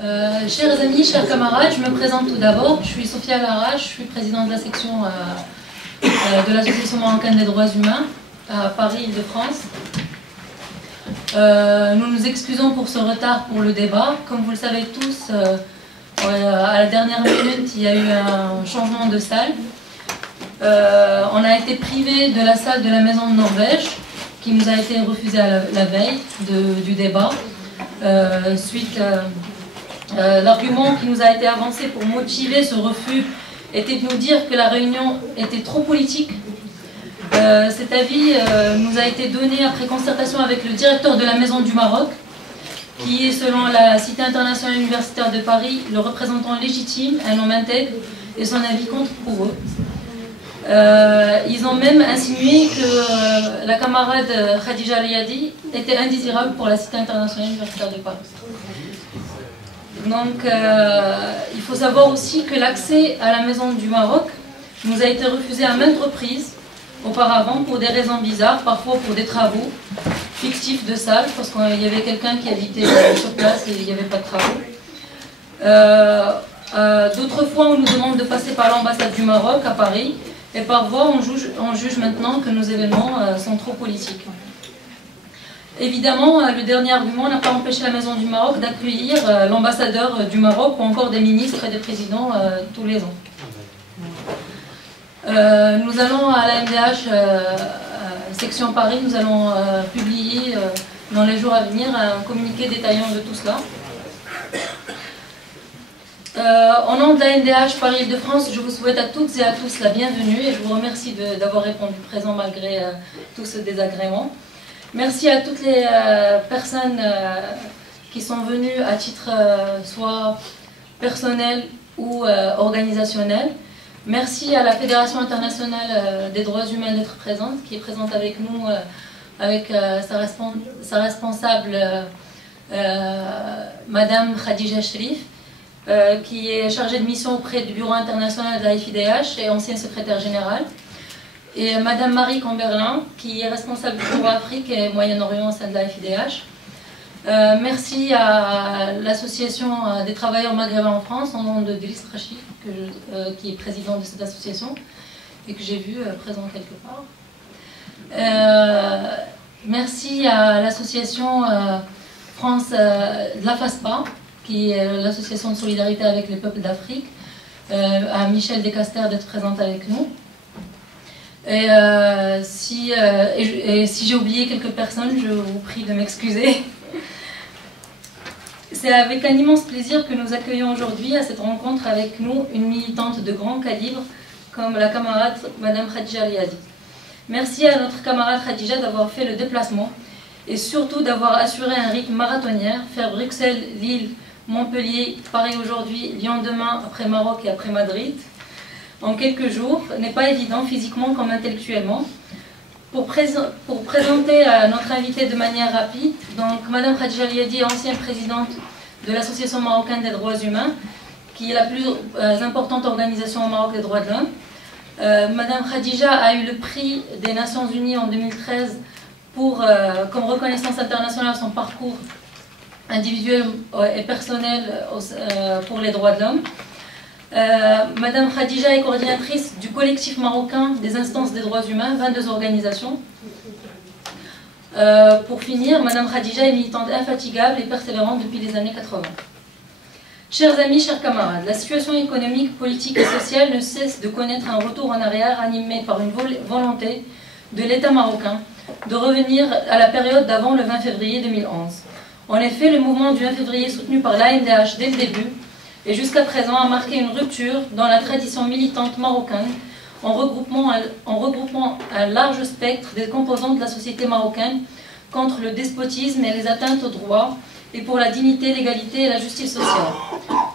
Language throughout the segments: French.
Chers amis, chers camarades, je me présente tout d'abord. Je suis Sophia Lara, je suis présidente de la section de l'Association marocaine des droits humains à Paris, Île-de-France. Nous nous excusons pour ce retard pour le débat. Comme vous le savez tous, à la dernière minute, il y a eu un changement de salle. On a été privé de la salle de la Maison de Norvège, qui nous a été refusée la veille du débat, suite l'argument qui nous a été avancé pour motiver ce refus était de nous dire que la réunion était trop politique. Cet avis nous a été donné après concertation avec le directeur de la Maison du Maroc, qui est, selon la Cité internationale universitaire de Paris, le représentant légitime, un homme intègre, et son avis compte pour eux. Ils ont même insinué que la camarade Khadija Aliadi était indésirable pour la Cité internationale universitaire de Paris. Donc, il faut savoir aussi que l'accès à la Maison du Maroc nous a été refusé à maintes reprises auparavant pour des raisons bizarres, parfois pour des travaux fictifs de salle, parce qu'il y avait quelqu'un qui habitait sur place et il n'y avait pas de travaux. D'autres fois, on nous demande de passer par l'ambassade du Maroc à Paris, et par voie, on juge maintenant que nos événements sont trop politiques. Évidemment, le dernier argument n'a pas empêché la Maison du Maroc d'accueillir l'ambassadeur du Maroc ou encore des ministres et des présidents tous les ans. Nous allons à la MDH, section Paris, nous allons publier dans les jours à venir un communiqué détaillant de tout cela. Au nom de la MDH Paris-Île-de-France, je vous souhaite à toutes et à tous la bienvenue et je vous remercie d'avoir répondu présent malgré tout ce désagrément. Merci à toutes les personnes qui sont venues à titre soit personnel ou organisationnel. Merci à la Fédération internationale des droits humains d'être présente, qui est présente avec nous, avec sa responsable, Madame Khadija Sherif, qui est chargée de mission auprès du Bureau international de la FIDH et ancienne secrétaire générale. Et Madame Marie Camberlin, qui est responsable du Bureau Afrique et Moyen-Orient au sein de la FIDH. Merci à l'Association des travailleurs maghrébins en France, en nom de Driss Rachid, qui est président de cette association et que j'ai vu présent quelque part. Merci à l'association France de la FASPA, qui est l'association de solidarité avec les peuples d'Afrique, à Michel Descaster d'être présente avec nous. Et si j'ai oublié quelques personnes, je vous prie de m'excuser. C'est avec un immense plaisir que nous accueillons aujourd'hui à cette rencontre avec nous une militante de grand calibre comme la camarade Madame Khadija Aliadi. Merci à notre camarade Khadija d'avoir fait le déplacement et surtout d'avoir assuré un rythme marathonnier, faire Bruxelles, Lille, Montpellier, Paris aujourd'hui, Lyon demain, après Maroc et après Madrid. En quelques jours, n'est pas évident physiquement comme intellectuellement. Pour présenter notre invité de manière rapide, donc Madame Khadija Aliadi, ancienne présidente de l'Association marocaine des droits humains, qui est la plus importante organisation au Maroc des droits de l'homme. Madame Khadija a eu le prix des Nations Unies en 2013 comme reconnaissance internationale à son parcours individuel et personnel pour les droits de l'homme. Madame Khadija est coordinatrice du collectif marocain des instances des droits humains, 22 organisations. Pour finir, Madame Khadija est militante infatigable et persévérante depuis les années 80. Chers amis, chers camarades, la situation économique, politique et sociale ne cesse de connaître un retour en arrière animé par une volonté de l'État marocain de revenir à la période d'avant le 20 février 2011. En effet, le mouvement du 20 février soutenu par l'ANDH dès le début et jusqu'à présent a marqué une rupture dans la tradition militante marocaine en regroupant un large spectre des composants de la société marocaine contre le despotisme et les atteintes aux droits et pour la dignité, l'égalité et la justice sociale.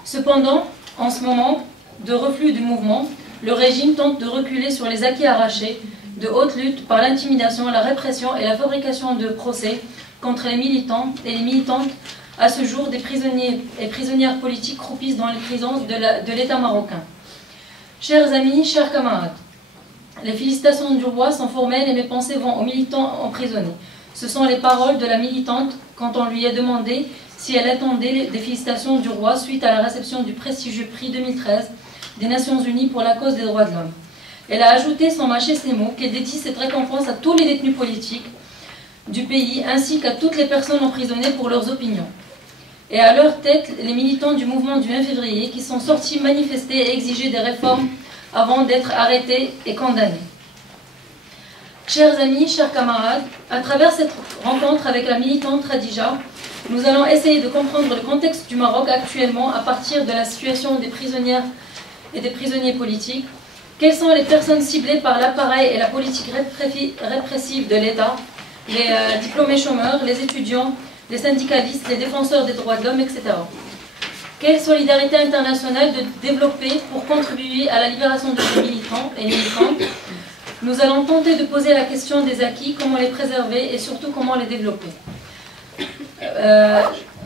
Cependant, en ce moment de reflux du mouvement, le régime tente de reculer sur les acquis arrachés de haute lutte par l'intimidation, la répression et la fabrication de procès contre les militants et les militantes. À ce jour, des prisonniers et prisonnières politiques croupissent dans les prisons de l'État marocain. Chers amis, chers camarades, les félicitations du roi sont formelles et mes pensées vont aux militants emprisonnés. Ce sont les paroles de la militante quand on lui a demandé si elle attendait des félicitations du roi suite à la réception du prestigieux prix 2013 des Nations Unies pour la cause des droits de l'homme. Elle a ajouté sans mâcher ses mots qu'elle dédie cette récompense à tous les détenus politiques du pays ainsi qu'à toutes les personnes emprisonnées pour leurs opinions. Et à leur tête, les militants du mouvement du 1 février qui sont sortis manifester et exiger des réformes avant d'être arrêtés et condamnés. Chers amis, chers camarades, à travers cette rencontre avec la militante Khadija, nous allons essayer de comprendre le contexte du Maroc actuellement à partir de la situation des prisonnières et des prisonniers politiques. Quelles sont les personnes ciblées par l'appareil et la politique répressive de l'État, les diplômés chômeurs, les étudiants, les syndicalistes, les défenseurs des droits de l'homme, etc. Quelle solidarité internationale de développer pour contribuer à la libération de ces militants et militantes? Nous allons tenter de poser la question des acquis, comment les préserver et surtout comment les développer.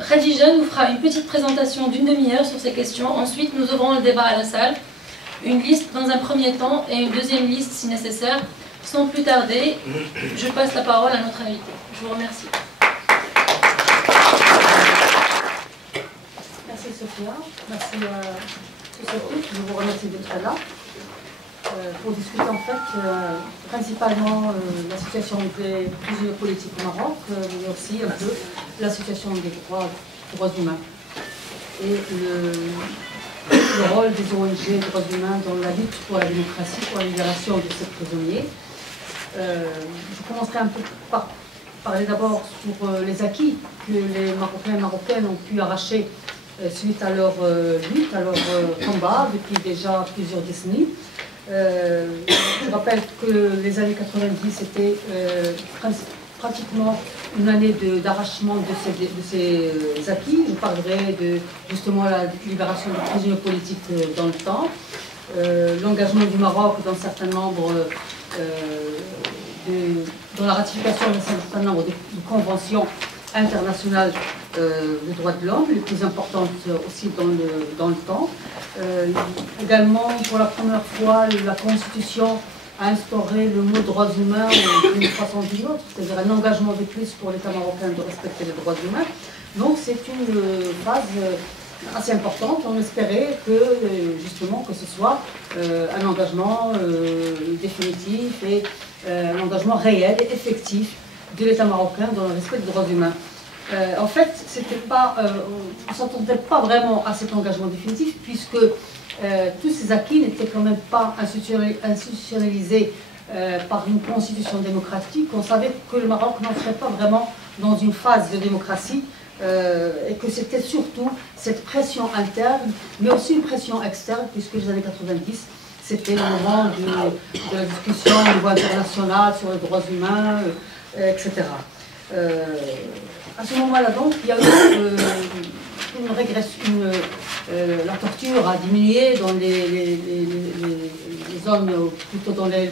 Khadija nous fera une petite présentation d'une demi-heure sur ces questions. Ensuite, nous ouvrons le débat à la salle. Une liste dans un premier temps et une deuxième liste si nécessaire. Sans plus tarder, je passe la parole à notre invité. Je vous remercie. Merci Sophia, merci à tous et toutes. Je vous remercie d'être là pour discuter en fait principalement la situation des prisonniers politiques au Maroc, mais aussi un peu la situation des droits humains et le rôle des ONG droits humains dans la lutte pour la démocratie, pour la libération de ces prisonniers. Je commencerai un peu par parler d'abord sur les acquis que les Marocains et Marocaines ont pu arracher suite à leur lutte, à leur combat depuis déjà plusieurs décennies. Je rappelle que les années 90 étaient pratiquement une année d'arrachement de ces acquis. Je parlerai de justement la libération des prisonniers politiques dans le temps, l'engagement du Maroc dans un certain nombre dans la ratification d'un certain nombre de conventions internationales de droits de l'homme, les plus importantes aussi dans le temps. Également, pour la première fois, la Constitution a instauré le mot droits humains d'une façon ou d'une autre, c'est-à-dire un engagement de plus pour l'État marocain de respecter les droits humains. Donc c'est une phase assez importante. On espérait que justement que ce soit un engagement définitif et un engagement réel et effectif de l'État marocain dans le respect des droits humains. En fait, on ne s'entendait pas vraiment à cet engagement définitif puisque tous ces acquis n'étaient quand même pas institutionnalisés par une constitution démocratique. On savait que le Maroc n'entrait pas vraiment dans une phase de démocratie et que c'était surtout cette pression interne, mais aussi une pression externe, puisque les années 90, c'était le moment de la discussion au niveau international sur les droits humains, etc. À ce moment-là, donc, il y a eu une régression, la torture a diminué dans les zones, plutôt dans les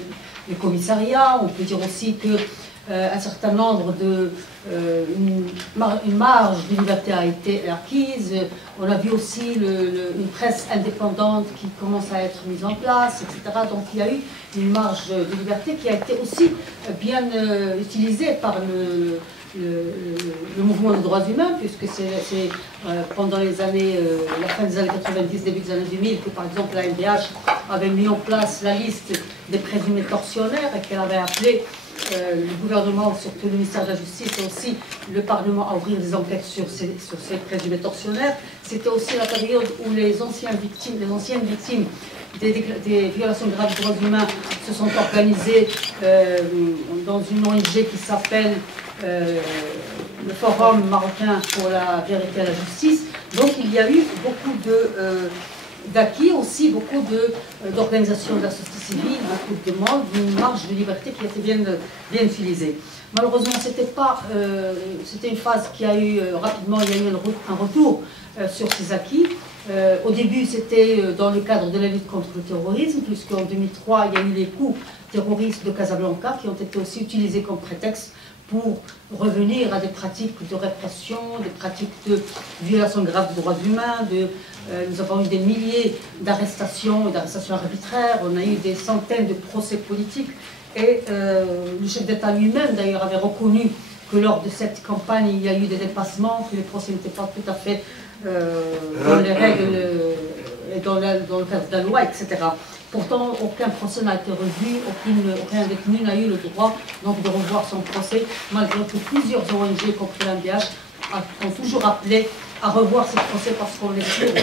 commissariats. On peut dire aussi que un certain nombre une marge de liberté a été acquise. On a vu aussi une presse indépendante qui commence à être mise en place, etc. Donc il y a eu une marge de liberté qui a été aussi bien utilisée par le mouvement des droits humains, puisque c'est pendant les années, la fin des années 90, début des années 2000, que par exemple la MDH avait mis en place la liste des présumés tortionnaires et qu'elle avait appelé le gouvernement, surtout le ministère de la Justice et aussi le Parlement à ouvrir des enquêtes sur ces présumés tortionnaires. C'était aussi la période où les anciennes victimes des violations graves des droits humains se sont organisées dans une ONG qui s'appelle le Forum marocain pour la vérité et la justice. Donc il y a eu beaucoup d'acquis, aussi beaucoup d'organisations de la société civile, beaucoup de demandes, une marge de liberté qui a été bien utilisée. Malheureusement, c'était une phase qui a eu rapidement, il y a eu un retour sur ces acquis. Au début, c'était dans le cadre de la lutte contre le terrorisme, puisqu'en 2003, il y a eu les coups terroristes de Casablanca qui ont été aussi utilisés comme prétexte pour revenir à des pratiques de répression, des pratiques de violation grave des droits humains. Nous avons eu des milliers d'arrestations et d'arrestations arbitraires, on a eu des centaines de procès politiques et le chef d'État lui-même d'ailleurs avait reconnu que lors de cette campagne, il y a eu des dépassements, que les procès n'étaient pas tout à fait dans les règles et dans le cadre de la loi, etc. Pourtant, aucun procès n'a été revu, aucun détenu n'a eu le droit donc, de revoir son procès, malgré que plusieurs ONG, compris l'MDH, ont toujours appelé à revoir ces procès parce qu'on les vu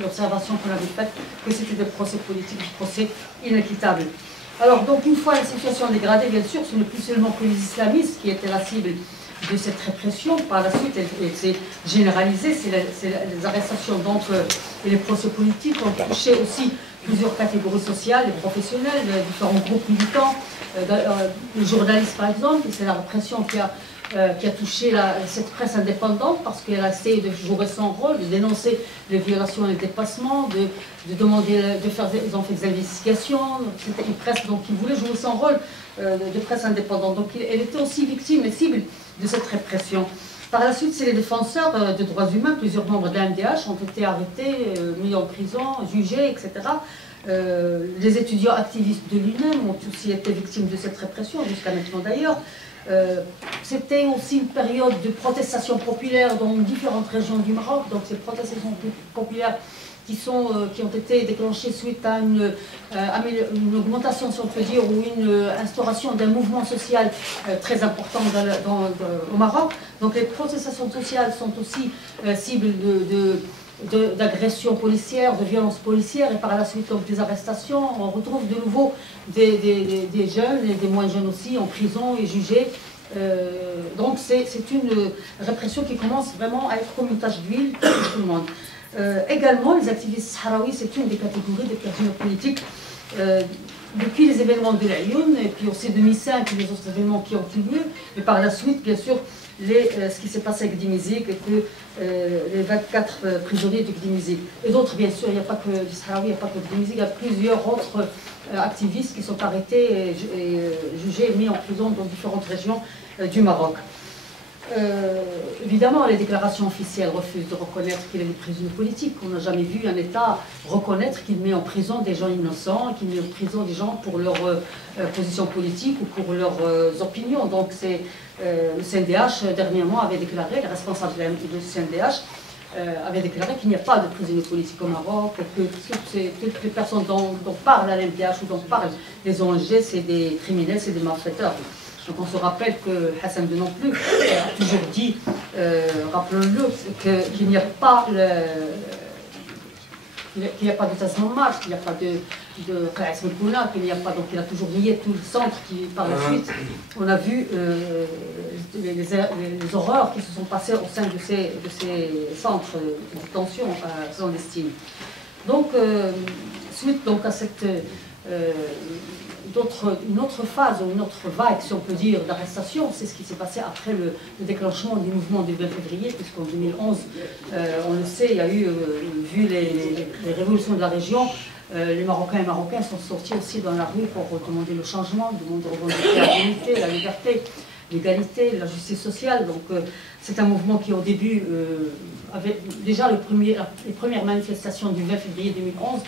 l'observation qu'on avait faite que c'était des procès politiques, des procès inéquitables. Alors, donc, une fois la situation dégradée, bien sûr, ce n'est plus seulement que les islamistes qui étaient la cible de cette répression. Par la suite, elle s'est généralisée, c'est les arrestations donc, et les procès politiques ont touché aussi plusieurs catégories sociales, les professionnels, les différents groupes militants, les journalistes par exemple, c'est la répression qui a touché cette presse indépendante parce qu'elle a essayé de jouer son rôle, de dénoncer les violations et les dépassements, de demander, ils ont fait des investigations. C'était une presse donc, qui voulait jouer son rôle de presse indépendante. Donc elle était aussi victime et cible de cette répression. Par la suite, c'est les défenseurs de droits humains, plusieurs membres de la MDH ont été arrêtés, mis en prison, jugés, etc. Les étudiants activistes de l'UNEM ont aussi été victimes de cette répression, jusqu'à maintenant d'ailleurs. C'était aussi une période de protestation populaire dans différentes régions du Maroc, donc ces protestations populaires qui ont été déclenchées suite à une augmentation, si on peut dire, ou une instauration d'un mouvement social très important au Maroc. Donc les protestations sociales sont aussi cibles d'agressions policières, de violences policières, et par la suite donc, des arrestations. On retrouve de nouveau des jeunes et des moins jeunes aussi en prison et jugés. Donc c'est une répression qui commence vraiment à être comme une tache d'huile pour tout le monde. Également, les activistes sahraouis, c'est une des catégories des prisonniers politiques. Depuis les événements de l'Ayoun, et puis aussi 2005, et les autres événements qui ont eu lieu, et par la suite, bien sûr, ce qui s'est passé avec Gdimizik, et que les 24 prisonniers de Gdimizik. Et d'autres, bien sûr, il n'y a pas que les Sahraouis, il n'y a pas que Gdimizik, il y a plusieurs autres activistes qui sont arrêtés et jugés et mis en prison dans différentes régions du Maroc. Évidemment, les déclarations officielles refusent de reconnaître qu'il est des prisonniers politiques. On n'a jamais vu un État reconnaître qu'il met en prison des gens innocents, qu'il met en prison des gens pour leur position politique ou pour leurs opinions. Donc, le CNDH, dernièrement, avait déclaré, les responsables du CNDH avaient déclaré qu'il n'y a pas de prisonniers politiques au Maroc, et que toutes les personnes dont parle la MDH ou dont parlent les ONG, c'est des criminels, c'est des malfaiteurs. Donc on se rappelle que Hassan de non plus a toujours dit, rappelons-le, qu'il n'y a pas de Tasman, qu'il n'y a pas de Qais Mekuna, qu'il n'y a pas, donc il a toujours nié tout le centre qui, par la suite, on a vu les horreurs qui se sont passées au sein de ces centres de détention clandestine. Donc, suite donc, à cette une autre phase, ou une autre vague, si on peut dire, d'arrestation, c'est ce qui s'est passé après le déclenchement du mouvement du 20 février, puisqu'en 2011, on le sait, il y a eu, vu les révolutions de la région, les Marocains et Marocains sont sortis aussi dans la rue pour demander le changement, demander de revendiquer la dignité, la liberté, l'égalité, la justice sociale. Donc c'est un mouvement qui au début avait déjà les premières manifestations du 20 février 2011.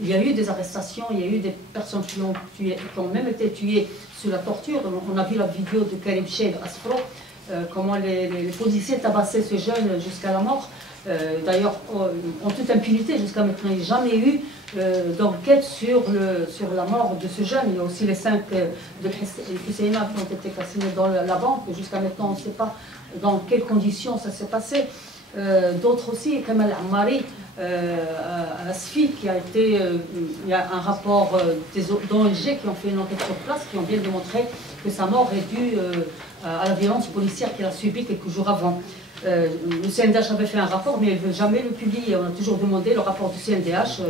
Il y a eu des arrestations, il y a eu des personnes qui ont même été tuées sous la torture. On a vu la vidéo de Karim Cheikh Asfro, comment les policiers tabassaient ce jeune jusqu'à la mort. D'ailleurs, en toute impunité, jusqu'à maintenant, il n'y a jamais eu d'enquête sur la mort de ce jeune. Il y a aussi les 5 de Husseina qui ont été assassinés dans la banque. Jusqu'à maintenant, on ne sait pas dans quelles conditions ça s'est passé. D'autres aussi, comme Al-Ammari, à Asfi, il y a un rapport d'ONG qui ont fait une enquête sur place, qui ont bien démontré que sa mort est due à la violence policière qu'il a subie quelques jours avant. Le CNDH avait fait un rapport, mais il ne veut jamais le publier. On a toujours demandé le rapport du CNDH,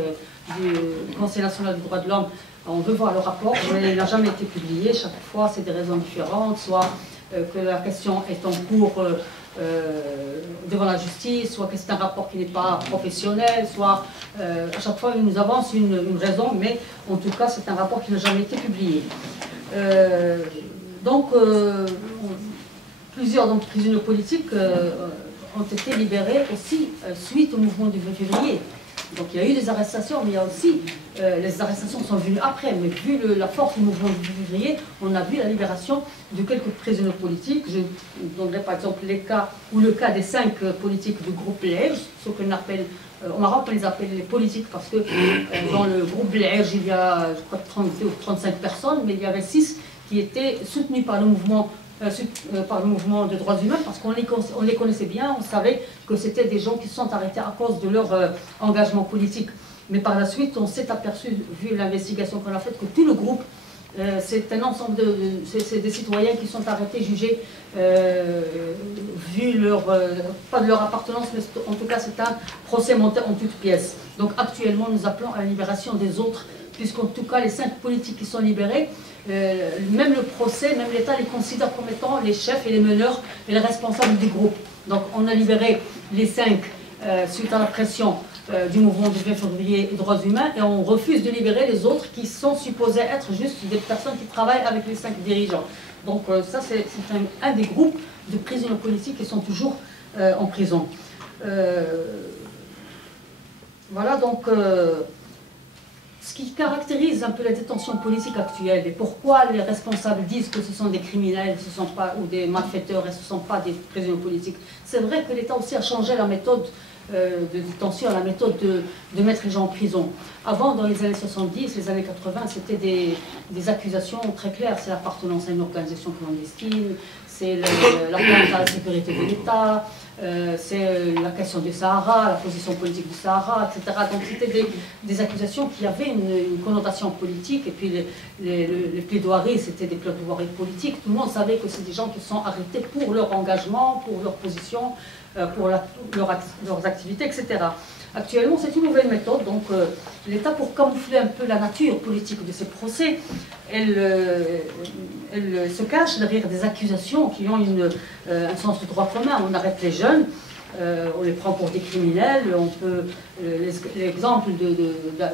du Conseil national des droits de l'homme. On veut voir le rapport, mais il n'a jamais été publié. Chaque fois, c'est des raisons différentes, soit que la question est en cours devant la justice, soit que c'est un rapport qui n'est pas professionnel, soit à chaque fois il nous avance une raison, mais en tout cas c'est un rapport qui n'a jamais été publié. Plusieurs prisonniers politiques ont été libérés aussi suite au mouvement du 20 février. Donc il y a eu des arrestations, mais il y a aussi, les arrestations sont venues après, mais vu la force du mouvement du février, on a vu la libération de quelques prisonniers politiques. Je donnerai par exemple le cas des 5 politiques du groupe Bel'Erj, ce qu'on appelle, au Maroc on les appelle les politiques parce que dans le groupe Bel'Erj il y a, je crois, 32 ou 35 personnes, mais il y avait 6 qui étaient soutenus par le mouvement de droits humains, parce qu'on les connaissait bien, on savait que c'était des gens qui se sont arrêtés à cause de leur engagement politique. Mais par la suite, on s'est aperçu, vu l'investigation qu'on a faite, que tout le groupe, c'est un ensemble c'est des citoyens qui sont arrêtés, jugés, vu pas de leur appartenance, mais en tout cas c'est un procès monté en toutes pièces. Donc actuellement, nous appelons à la libération des autres, puisqu'en tout cas les 5 politiques qui sont libérés, même le procès, même l'État les considère comme étant les chefs et les meneurs et les responsables du groupe. Donc on a libéré les 5 suite à la pression du mouvement du 20 février et droits humains, et on refuse de libérer les autres qui sont supposés être juste des personnes qui travaillent avec les 5 dirigeants. Donc ça c'est un des groupes de prisonniers politiques qui sont toujours en prison. Voilà donc ce qui caractérise un peu la détention politique actuelle et pourquoi les responsables disent que ce sont des criminels ou des malfaiteurs et ce ne sont pas des prisonniers politiques. C'est vrai que l'État aussi a changé la méthode de détention, la méthode de mettre les gens en prison. Avant, dans les années 70, les années 80, c'était des accusations très claires. C'est l'appartenance à une organisation clandestine, c'est l'atteinte à la sécurité de l'État, c'est la question du Sahara, la position politique du Sahara, etc. Donc c'était des accusations qui avaient une connotation politique, et puis les plaidoiries, c'était des plaidoiries politiques. Tout le monde savait que c'est des gens qui sont arrêtés pour leur engagement, pour leur position, pour leurs activités, etc. Actuellement, c'est une nouvelle méthode. Donc, l'État, pour camoufler un peu la nature politique de ces procès, elle se cache derrière des accusations qui ont un sens de droit commun. On arrête les jeunes, on les prend pour des criminels. L'exemple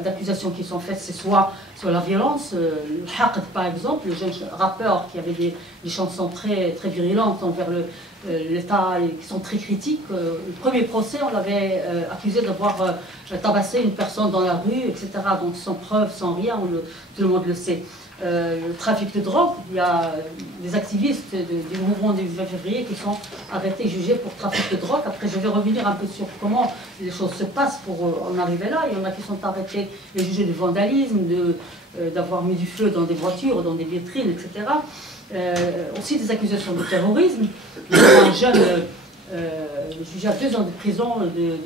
d'accusations qui sont faites, c'est soit sur la violence, le Haqd par exemple, le jeune rappeur qui avait des chansons très, très virulentes envers l'État, qui sont très critiques. Le premier procès, on l'avait accusé d'avoir tabassé une personne dans la rue, etc. Donc sans preuve, sans rien, tout le monde le sait. Le trafic de drogue, il y a des activistes du mouvement du 20 février qui sont arrêtés, jugés pour trafic de drogue. Après, je vais revenir un peu sur comment les choses se passent pour en arriver là. Il y en a qui sont arrêtés et jugés de vandalisme, d'avoir mis du feu dans des voitures, dans des vitrines, etc. Aussi des accusations de terrorisme. Il y a un jeune jugé à 2 ans de prison de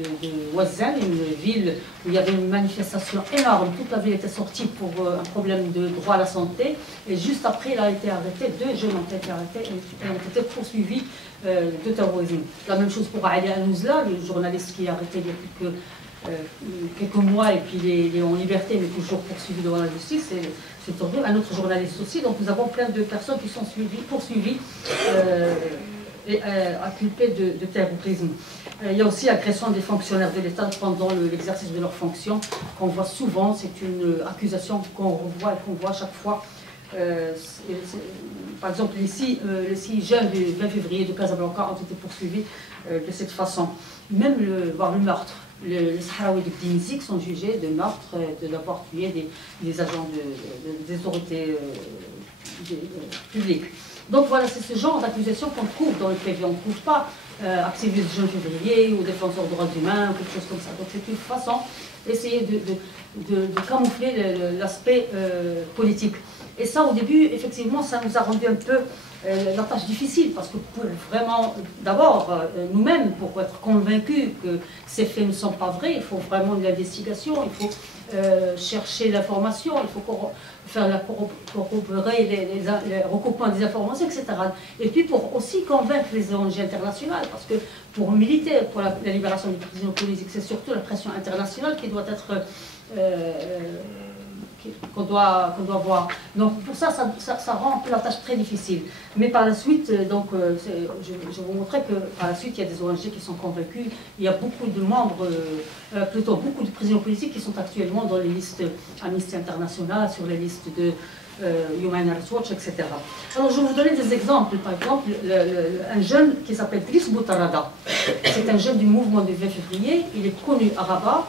Ouazzane, une ville où il y avait une manifestation énorme. Toute la ville était sortie pour un problème de droit à la santé. Et juste après, il a été arrêté. 2 jeunes ont été arrêtés et ont été poursuivis de terrorisme. La même chose pour Ali Anouzla, le journaliste qui est arrêté il y a quelques mois et puis il est en liberté mais toujours poursuivi devant la justice. C'est un autre journaliste aussi. Donc nous avons plein de personnes qui sont poursuivies et inculpés de terrorisme. Il y a aussi agression des fonctionnaires de l'État pendant l'exercice de leurs fonctions, qu'on voit souvent. C'est une accusation qu'on revoit et qu'on voit à chaque fois. Par exemple, les 6 jeunes du 20 février de Casablanca ont été poursuivis de cette façon. Même voire le meurtre. Les Sahraouis de Gdinizik sont jugés de meurtre, d'avoir tué des agents des autorités publiques. Donc voilà, c'est ce genre d'accusation qu'on trouve dans le PV. On ne trouve pas activistes du 20 février ou défenseurs des droits humains ou quelque chose comme ça. Donc c'est une façon d'essayer de camoufler l'aspect politique. Et ça, au début, effectivement, ça nous a rendu un peu la tâche difficile, parce que pour vraiment, d'abord, nous-mêmes, pour être convaincus que ces faits ne sont pas vrais, il faut vraiment de l'investigation, il faut chercher l'information, il faut corroborer les recoupements des informations, etc. Et puis pour aussi convaincre les ONG internationales, parce que pour militer pour la libération des prisonniers politiques, c'est surtout la pression internationale qui doit être qu'on doit voir. Donc pour ça rend un peu la tâche très difficile. Mais par la suite, donc, je vais vous montrer que par la suite, il y a des ONG qui sont convaincus. Il y a beaucoup de membres, plutôt beaucoup de prisonniers politiques qui sont actuellement dans les listes Amnesty International, sur les listes de Human Rights Watch, etc. Alors je vais vous donner des exemples. Par exemple, un jeune qui s'appelle Driss Boutarada. C'est un jeune du mouvement du 20 février. Il est connu à Rabat.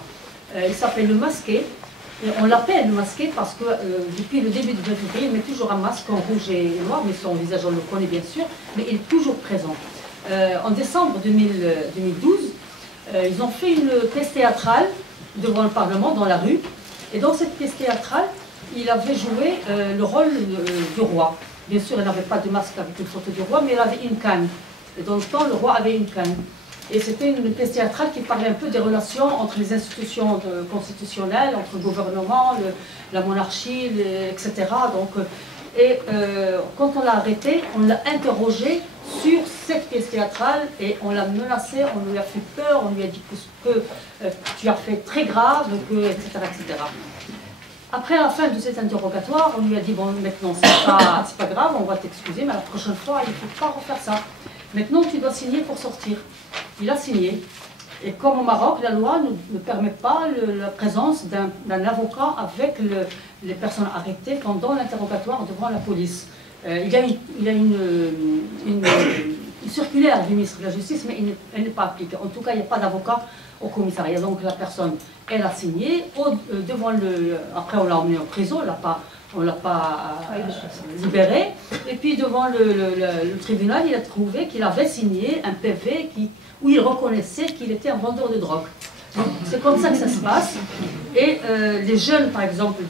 Il s'appelle le masqué. Et on l'appelle le masqué parce que depuis le début du 20 février, il met toujours un masque en rouge et noir, mais son visage on le connaît bien sûr, mais il est toujours présent. En décembre 2012, ils ont fait une pièce théâtrale devant le Parlement, dans la rue. Et dans cette pièce théâtrale, il avait joué le rôle du roi. Bien sûr, il n'avait pas de masque avec une photo du roi, mais il avait une canne. Et dans le temps, le roi avait une canne. Et c'était une pièce théâtrale qui parlait un peu des relations entre les institutions constitutionnelles, entre le gouvernement, la monarchie, etc. Donc, quand on l'a arrêté, on l'a interrogé sur cette pièce théâtrale et on l'a menacé, on lui a fait peur, on lui a dit que tu as fait très grave, etc., etc. Après la fin de cet interrogatoire, on lui a dit, bon, maintenant, c'est pas grave, on va t'excuser, mais la prochaine fois, il ne faut pas refaire ça. Maintenant, tu dois signer pour sortir. Il a signé. Et comme au Maroc, la loi ne permet pas la présence d'un avocat avec les personnes arrêtées pendant l'interrogatoire devant la police. Il y a une circulaire du ministre de la Justice, mais elle n'est pas appliquée. En tout cas, il n'y a pas d'avocat au commissariat. Donc la personne, elle a signé. Après, on l'a emmené en prison, on ne l'a pas libéré. Et puis devant le tribunal, il a trouvé qu'il avait signé un PV où il reconnaissait qu'il était un vendeur de drogue. C'est comme ça que ça se passe. Et les jeunes, par exemple,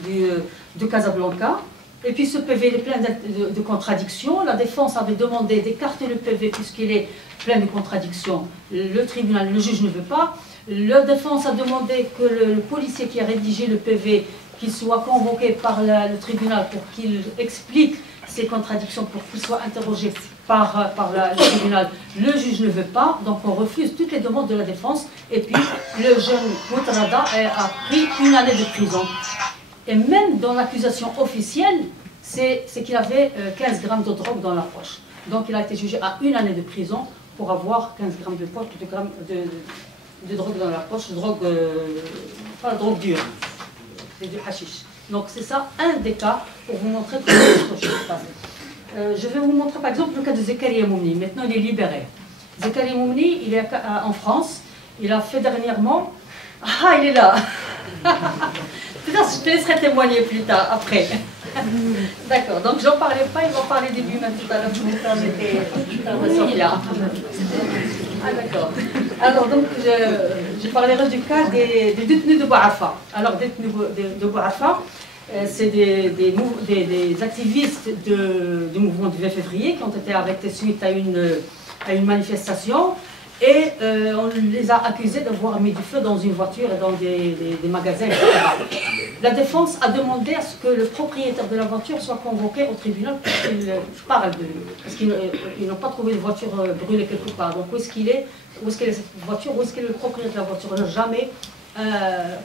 de Casablanca, et puis ce PV il est plein de contradictions. La défense avait demandé d'écarter le PV puisqu'il est plein de contradictions. Le tribunal, le juge ne veut pas. La défense a demandé que le policier qui a rédigé le PV qu'il soit convoqué par le tribunal pour qu'il explique ces contradictions, pour qu'il soit interrogé par le tribunal. Le juge ne veut pas, donc on refuse toutes les demandes de la défense. Et puis le jeune Boutrada a pris 1 année de prison. Et même dans l'accusation officielle, c'est qu'il avait 15 grammes de drogue dans la poche. Donc il a été jugé à 1 année de prison pour avoir 15 grammes de drogue dans la poche, pas de drogue dure. C'est du hashish. Donc c'est ça un des cas pour vous montrer comment les choses se passent. Je vais vous montrer par exemple le cas de Zakaria Moumni. Maintenant il est libéré. Zakaria Moumni, il est en France. Il a fait dernièrement... Ah, il est là. Peut-être je te laisserai témoigner plus tard, après. D'accord, donc j'en parlais pas, il va parler de lui-même tout à l'heure. Il est là. Ah d'accord. Alors donc je parlerai du cas des détenus de Bouarfa. Alors détenus de Bouarfa, c'est des activistes du mouvement du 20 février qui ont été arrêtés suite à une manifestation. Et on les a accusés d'avoir mis du feu dans une voiture et dans des magasins, etc. La défense a demandé à ce que le propriétaire de la voiture soit convoqué au tribunal pour qu'il parle parce qu'ils n'ont pas trouvé de voiture brûlée quelque part. Donc où est-ce qu'il est? Où est-ce qu'elle est cette voiture? Où est-ce qu'est le propriétaire de la voiture? On n'a jamais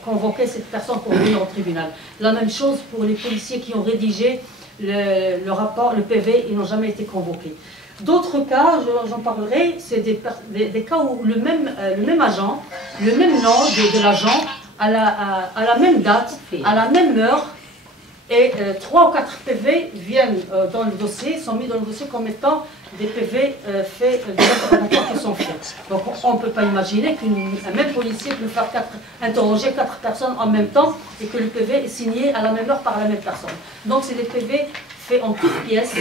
convoqué cette personne pour venir au tribunal. La même chose pour les policiers qui ont rédigé le rapport, le PV, ils n'ont jamais été convoqués. D'autres cas, j'en parlerai, c'est des cas où le même agent, le même nom de l'agent, à la même date, à la même heure, et 3 ou 4 PV viennent dans le dossier, sont mis dans le dossier comme étant des PV faits, des interrogatoires qui sont faits. Donc on ne peut pas imaginer qu'un même policier peut faire interroger 4 personnes en même temps et que le PV est signé à la même heure par la même personne. Donc c'est des PV fait en toutes pièces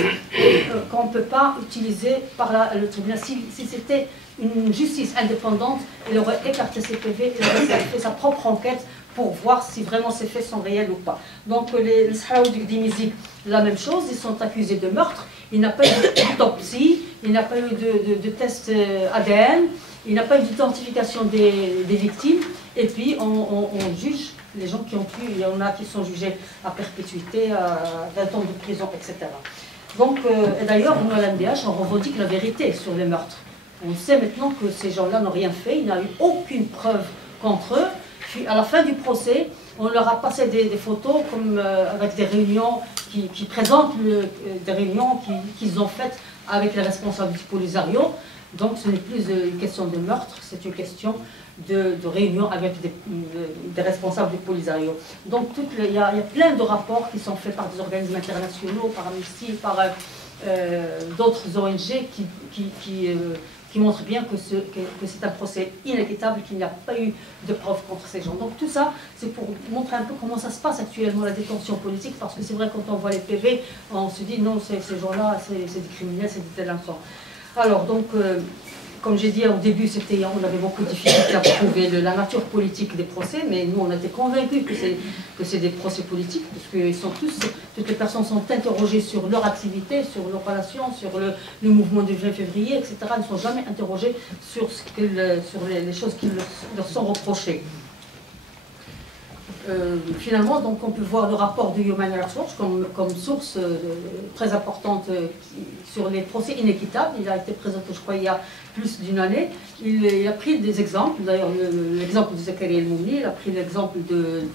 qu'on ne peut pas utiliser par le tribunal. Si c'était une justice indépendante, elle aurait écarté ses PV, elle aurait fait sa propre enquête pour voir si vraiment ces faits sont réels ou pas. Donc les Sahraouis du Gdimizi, la même chose, ils sont accusés de meurtre, il n'y a pas eu d'autopsie, il n'y a pas eu de test ADN, il n'y a pas eu d'identification des victimes, et puis on juge les gens qui ont tué, il y en a qui sont jugés à perpétuité, à 20 ans de prison, etc. Donc, et d'ailleurs, nous à l'NDH, on revendique la vérité sur les meurtres. On sait maintenant que ces gens-là n'ont rien fait, il n'y a eu aucune preuve contre eux. Puis à la fin du procès, on leur a passé des photos comme, avec des réunions qui présentent des réunions qu'ils ont faites avec les responsables du Polisario. Donc ce n'est plus une question de meurtre, c'est une question de réunion avec des responsables du Polisario. Donc il y a plein de rapports qui sont faits par des organismes internationaux, par Amnesty, par d'autres ONG qui qui montrent bien que c'est un procès inéquitable, qu'il n'y a pas eu de preuves contre ces gens. Donc tout ça, c'est pour montrer un peu comment ça se passe actuellement, la détention politique, parce que c'est vrai, quand on voit les PV, on se dit non, ces gens-là, c'est des criminels, c'est des délinquants. Alors donc, comme j'ai dit au début, on avait beaucoup de difficultés à prouver la nature politique des procès, mais nous on était convaincus que c'est des procès politiques, parce que toutes les personnes sont interrogées sur leur activité, sur leurs relations, sur le mouvement du 20 février, etc. Elles ne sont jamais interrogées sur les choses qui leur sont reprochées. Finalement, donc, on peut voir le rapport de Human Rights Watch comme source très importante sur les procès inéquitables. Il a été présenté, je crois, il y a plus d'une année. Il a pris des exemples, d'ailleurs l'exemple de Zakaria El Moumni, il a pris l'exemple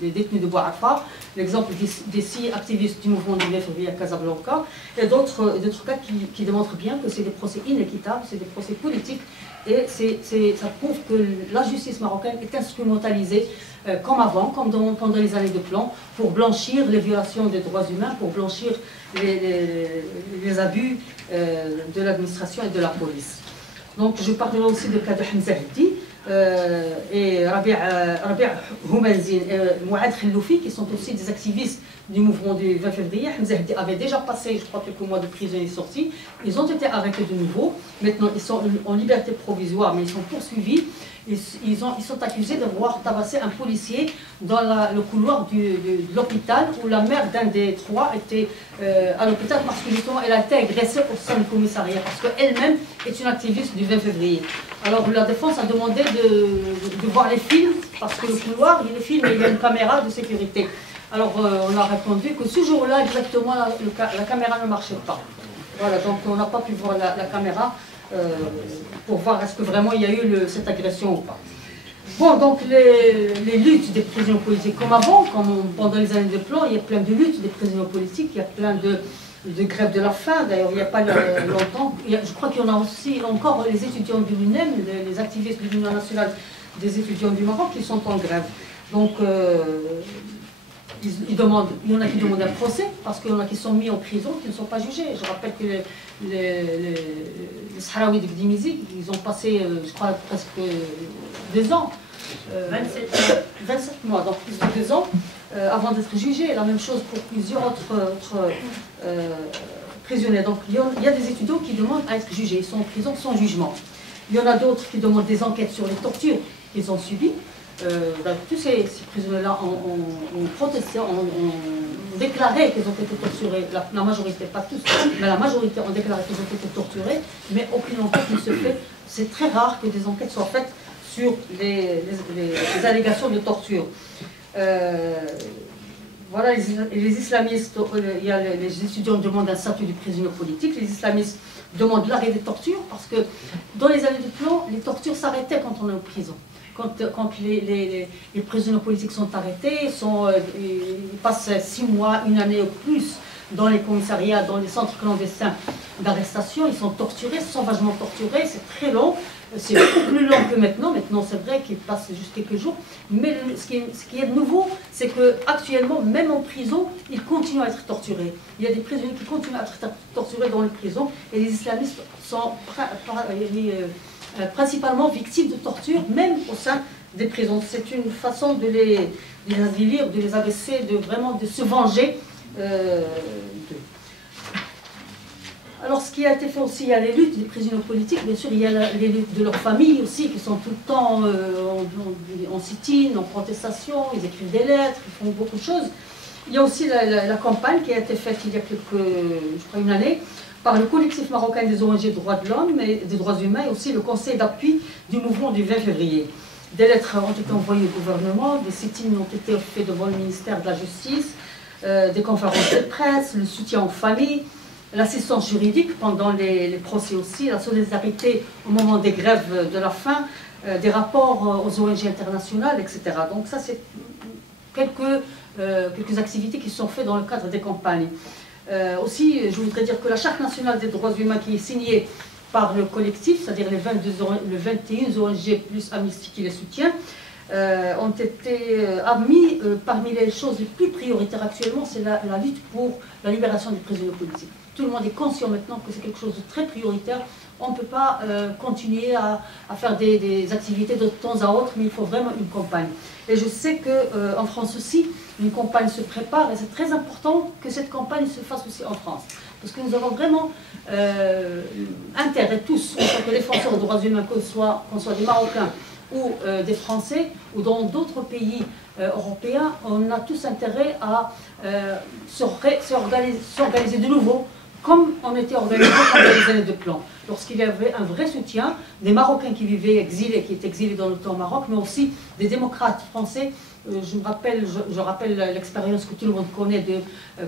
des détenus de Bouafa, l'exemple des 6 activistes du mouvement du 9 février à Casablanca, et d'autres cas qui démontrent bien que c'est des procès inéquitables, c'est des procès politiques, et ça prouve que la justice marocaine est instrumentalisée comme avant, comme pendant les années de plomb, pour blanchir les violations des droits humains, pour blanchir les abus de l'administration et de la police. Donc je parlerai aussi du cas de Hamza Haddi et Rabi' Houmanzine et Mouad Khalloufi, qui sont aussi des activistes du mouvement du 20 février. Hamza Haddi avait déjà passé, je crois, quelques mois de prison et est sorti. Ils ont été arrêtés de nouveau. Maintenant, ils sont en liberté provisoire, mais ils sont poursuivis. Ils sont accusés d'avoir tabassé un policier dans le couloir de l'hôpital, où la mère d'un des 3 était à l'hôpital parce que justement elle a été agressée au sein du commissariat, parce qu'elle-même est une activiste du 20 février. Alors la défense a demandé de voir les films, parce que le couloir, il est filmé, il y a une caméra de sécurité. Alors on a répondu que ce jour-là, exactement, la caméra ne marchait pas. Voilà, donc on n'a pas pu voir la caméra pour voir est-ce que vraiment il y a eu cette agression ou pas. Bon, donc les luttes des prisonniers politiques, comme avant, comme pendant les années de plomb, il y a plein de luttes des prisonniers politiques, il y a plein de grèves de la faim, d'ailleurs il n'y a pas longtemps. Je crois qu'il y en a aussi encore les étudiants de l'UNEM, les activistes de l'Union nationale des étudiants du Maroc qui sont en grève. Donc il y en a qui demandent un procès, parce qu'il y en a qui sont mis en prison, qui ne sont pas jugés. Je rappelle que les Sahraouis de Gdimizi, ils ont passé, je crois, presque 2 ans. 27 mois, donc plus de 2 ans, avant d'être jugés. La même chose pour plusieurs autres prisonniers. Donc il y a des étudiants qui demandent à être jugés, ils sont en prison sans jugement. Il y en a d'autres qui demandent des enquêtes sur les tortures qu'ils ont subies. Tous ces prisonniers-là ont protesté, ont déclaré qu'ils ont été torturés. La majorité, pas tous, mais la majorité ont déclaré qu'ils ont été torturés, mais aucune enquête ne se fait. C'est très rare que des enquêtes soient faites sur les allégations de torture. Voilà, les islamistes, les étudiants demandent un statut de prisonnier politique, les islamistes demandent l'arrêt des tortures, parce que dans les années de plomb, les tortures s'arrêtaient quand on est en prison. Quand les prisonniers politiques sont arrêtés, ils passent 6 mois, 1 année ou plus dans les commissariats, dans les centres clandestins d'arrestation, ils sont torturés, sauvagement torturés, c'est très long, c'est beaucoup plus long que maintenant. Maintenant, c'est vrai qu'ils passent juste quelques jours, mais ce qui est nouveau, c'est qu'actuellement, même en prison, ils continuent à être torturés. Il y a des prisonniers qui continuent à être torturés dans les prisons, et les islamistes sont principalement victimes de torture, même au sein des prisons. C'est une façon de les avilir, de les abaisser, de se venger Alors, ce qui a été fait aussi, il y a les luttes des prisonniers politiques, bien sûr, il y a les luttes de leurs familles aussi, qui sont tout le temps en sit-in, en protestation, ils écrivent des lettres, ils font beaucoup de choses. Il y a aussi la campagne qui a été faite il y a je crois, 1 année, par le collectif marocain des ONG des droits de l'homme et des droits humains, et aussi le conseil d'appui du mouvement du 20 février. Des lettres ont été envoyées au gouvernement, des sit-ins ont été faits devant le ministère de la Justice, des conférences de presse, le soutien aux familles, l'assistance juridique pendant les procès aussi, la solidarité au moment des grèves de la faim, des rapports aux ONG internationales, etc. Donc ça, c'est quelques activités qui sont faites dans le cadre des campagnes. Aussi, je voudrais dire que la Charte nationale des droits humains qui est signée par le collectif, c'est-à-dire les 21 ONG plus Amnesty qui les soutient, ont été admis parmi les choses les plus prioritaires actuellement, c'est la lutte pour la libération des prisonniers politiques. Tout le monde est conscient maintenant que c'est quelque chose de très prioritaire. On ne peut pas continuer à faire des activités de temps à autre, mais il faut vraiment une campagne. Et je sais qu'en France aussi, une campagne se prépare, et c'est très important que cette campagne se fasse aussi en France. Parce que nous avons vraiment intérêt tous, en tant que défenseurs des droits humains, qu'on soit des Marocains ou des Français, ou dans d'autres pays européens, on a tous intérêt à s'organiser de nouveau, comme on était organisé pendant les années de plan, lorsqu'il y avait un vrai soutien des Marocains qui vivaient exilés, qui étaient exilés dans le temps au Maroc, mais aussi des démocrates français. Je rappelle l'expérience que tout le monde connaît du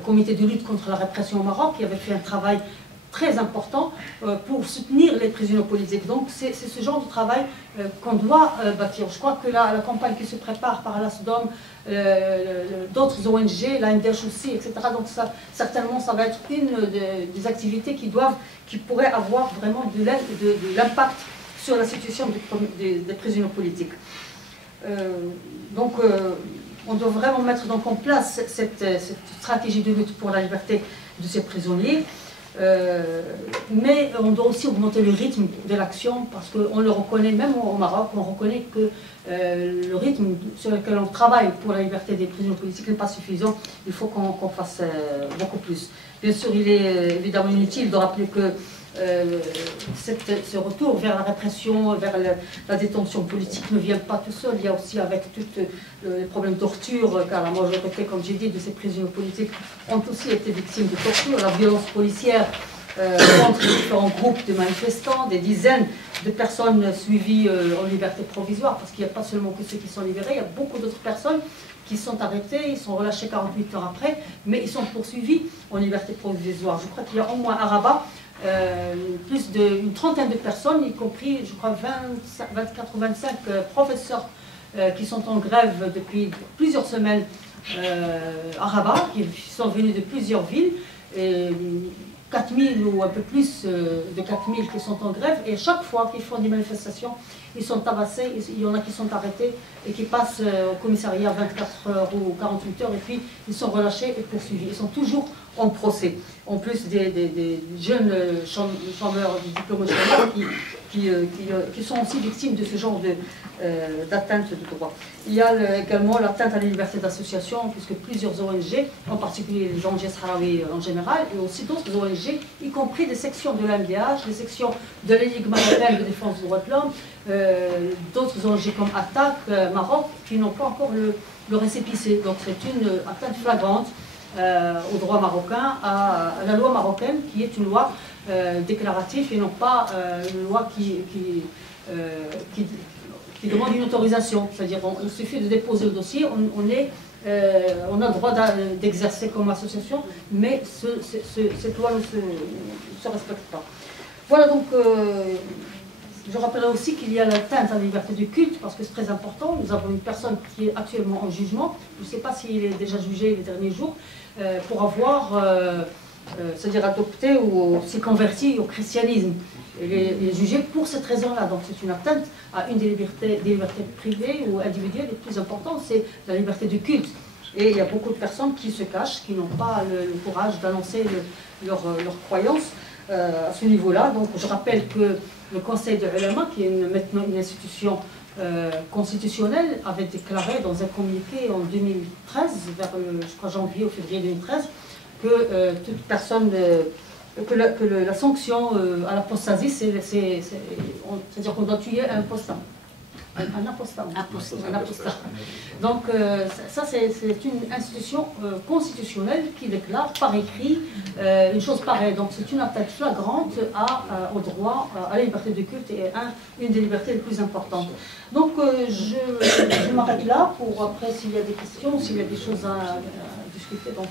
comité de lutte contre la répression au Maroc, qui avait fait un travail très important pour soutenir les prisonniers politiques. Donc c'est ce genre de travail qu'on doit bâtir. Je crois que la campagne qui se prépare par l'ASDOM, d'autres ONG, la MDH aussi, etc. Donc certainement ça va être une des activités qui pourraient avoir vraiment de l'impact sur la situation des prisonniers politiques. On doit vraiment mettre donc en place cette stratégie de lutte pour la liberté de ces prisonniers. Mais on doit aussi augmenter le rythme de l'action, parce qu'on le reconnaît, même au Maroc, on reconnaît que le rythme sur lequel on travaille pour la liberté des prisonniers politiques n'est pas suffisant. Il faut qu'on fasse beaucoup plus. Bien sûr, il est évidemment inutile de rappeler que ce retour vers la répression, vers la détention politique ne vient pas tout seul. Il y a aussi avec tous les problèmes de torture, car la majorité, comme j'ai dit, de ces prisonniers politiques ont aussi été victimes de torture, la violence policière contre les différents groupes de manifestants, des dizaines de personnes suivies en liberté provisoire, parce qu'il n'y a pas seulement que ceux qui sont libérés, il y a beaucoup d'autres personnes qui sont arrêtés, ils sont relâchés 48 heures après, mais ils sont poursuivis en liberté provisoire. Je crois qu'il y a au moins à Rabat plus d'une trentaine de personnes, y compris, je crois, 24 ou 25 professeurs qui sont en grève depuis plusieurs semaines à Rabat, qui sont venus de plusieurs villes, et 4000 ou un peu plus de 4000 qui sont en grève, et chaque fois qu'ils font des manifestations, ils sont tabassés, il y en a qui sont arrêtés et qui passent au commissariat 24 heures ou 48 heures, et puis ils sont relâchés et poursuivis. Ils sont toujours en procès, en plus des jeunes chômeurs du diplôme qui sont aussi victimes de ce genre d'atteinte de droit. Il y a également l'atteinte à la liberté d'association, puisque plusieurs ONG, en particulier les ONG Sahraouis en général, et aussi d'autres ONG, y compris des sections de l'MDH, des sections de la Ligue marocaine de défense des droits de l'homme, d'autres ONG comme Attaque Maroc, qui n'ont pas encore le récépissé. Donc c'est une atteinte flagrante au droit marocain, à la loi marocaine, qui est une loi déclarative et non pas une loi qui demande une autorisation. C'est-à-dire il suffit de déposer le dossier, on a le droit d'exercer comme association, mais cette loi ne se respecte pas. Voilà, donc je rappellerai aussi qu'il y a l'atteinte à la liberté de culte, parce que c'est très important. Nous avons une personne qui est actuellement en jugement, je ne sais pas s'il est déjà jugé les derniers jours, pour avoir, c'est-à-dire adopté ou s'est converti au christianisme. Il est jugé pour cette raison-là. Donc c'est une atteinte à une des libertés privées ou individuelles les plus importantes, c'est la liberté de culte. Et il y a beaucoup de personnes qui se cachent, qui n'ont pas le courage d'annoncer leur croyance à ce niveau-là. Donc je rappelle que le Conseil de Ulama, qui est maintenant une institution constitutionnelle, avait déclaré dans un communiqué en 2013, vers je crois janvier ou février 2013, que toute personne, que la sanction à l'apostasie, c'est-à-dire qu'on doit tuer un apostat. Un apostat. Donc ça c'est une institution constitutionnelle qui déclare par écrit une chose pareille. Donc c'est une attaque flagrante au droit, à la liberté de culte et une des libertés les plus importantes. Donc je m'arrête là pour après s'il y a des questions, s'il y a des choses à discuter. Donc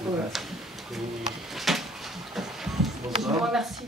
je vous remercie.